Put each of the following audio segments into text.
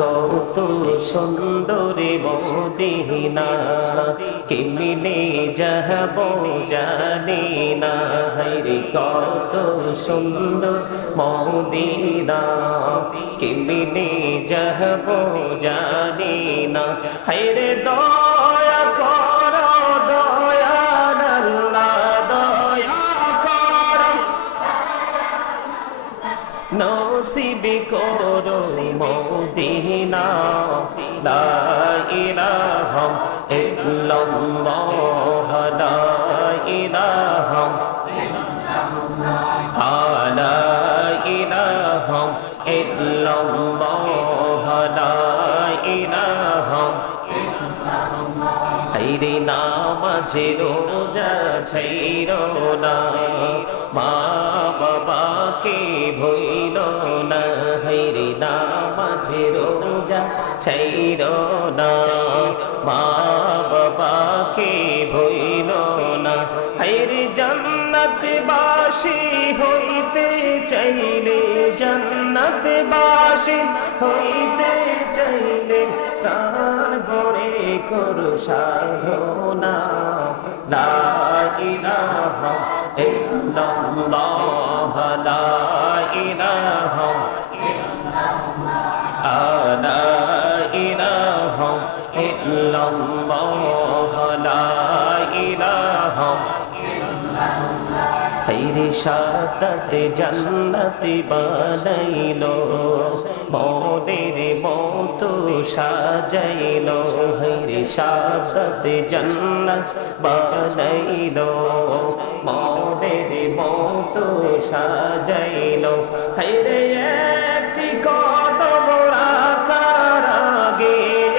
কত সুন্দরী মদিনা, কেমনে যাহব জানি না। হেরে কত সুন্দর মদিনা, কেমনে যাহব জানি না। হেরে দয়া নসিবি করো মদিনা, লা ইলাহা ইল্লাল্লাহ, লা ইলাহা লা ইলাহা ইল্লাল্লাহ, লা ইলাহা হাইরে নামাজে রোজা ছাইর না, মা বাবাকে ভইল না হাইরে নামাজে রোজা ছাইর না? মা বাবাকে ভইল না হাইরে জান্নাত বাসি হইতে চাইলে জান্নাত বাসি হইতে চাইলে গড়ে করু সাধনা লা ইলাহা সাদাতে জান্নাতি বানাইলো মতো সাজাইলো, হাইরে সাদাতে জান্নাত বানাইলো, মনের মতো সাজাইলো। হাইরে একটি কদম রাখার আগে,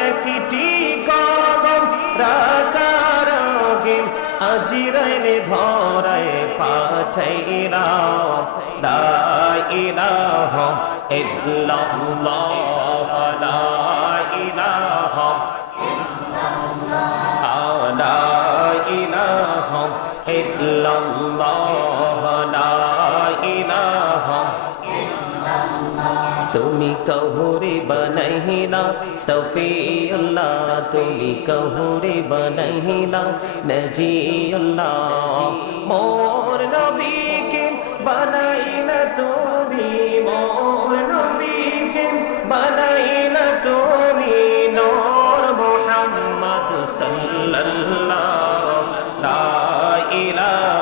একটি কদম রাখার আগে আজিরাইনে ধরায় পাঠাইরা লা ইলাহা ইল্লাল্লাহ। তুমি কহুরে বনহিলা সফিউল্লাহ। তুমি কহুরে বনহিলা নজিউল্লাহ। মোর নবীকে